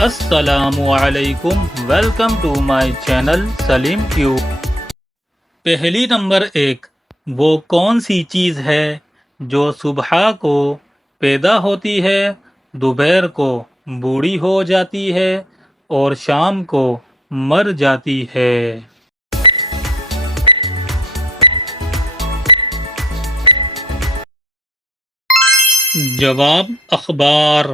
السلام علیکم، welcome to my channel سلیم کیو۔ پہلی نمبر 1، وہ کون سی چیز ہے جو صبح کو پیدا ہوتی ہے، دوپہر کو بوڑھی ہو جاتی ہے اور شام کو مر جاتی ہے؟ جواب اخبار۔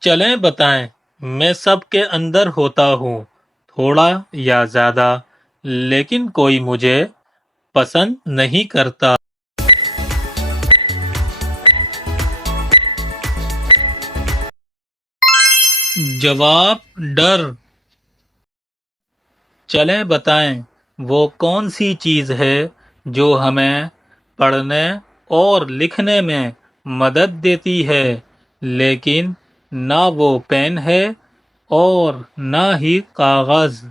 چلیں بتائیں، میں سب کے اندر ہوتا ہوں، تھوڑا یا زیادہ، لیکن کوئی مجھے پسند نہیں کرتا۔ جواب ڈر۔ چلیں بتائیں، وہ کون سی چیز ہے جو ہمیں پڑھنے اور لکھنے میں مدد دیتی ہے، لیکن نہ وہ پین ہے اور نہ ہی کاغذ؟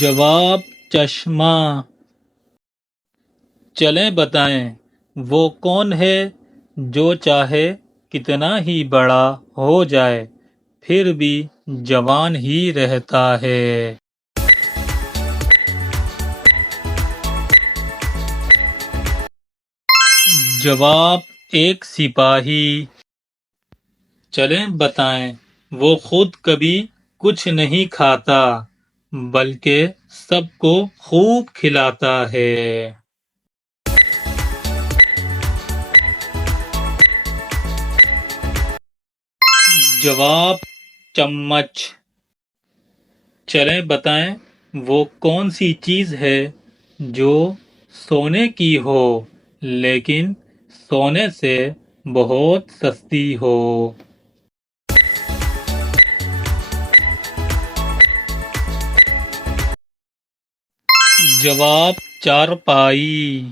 جواب چشمہ۔ چلیں بتائیں، وہ کون ہے جو چاہے کتنا ہی بڑا ہو جائے پھر بھی جوان ہی رہتا ہے؟ جواب ایک سپاہی۔ چلیں بتائیں، وہ خود کبھی کچھ نہیں کھاتا بلکہ سب کو خوب کھلاتا ہے۔ جواب چمچ۔ چلیں بتائیں، وہ کون سی چیز ہے جو سونے کی ہو لیکن سونے سے بہت سستی ہو؟ جواب چارپائی۔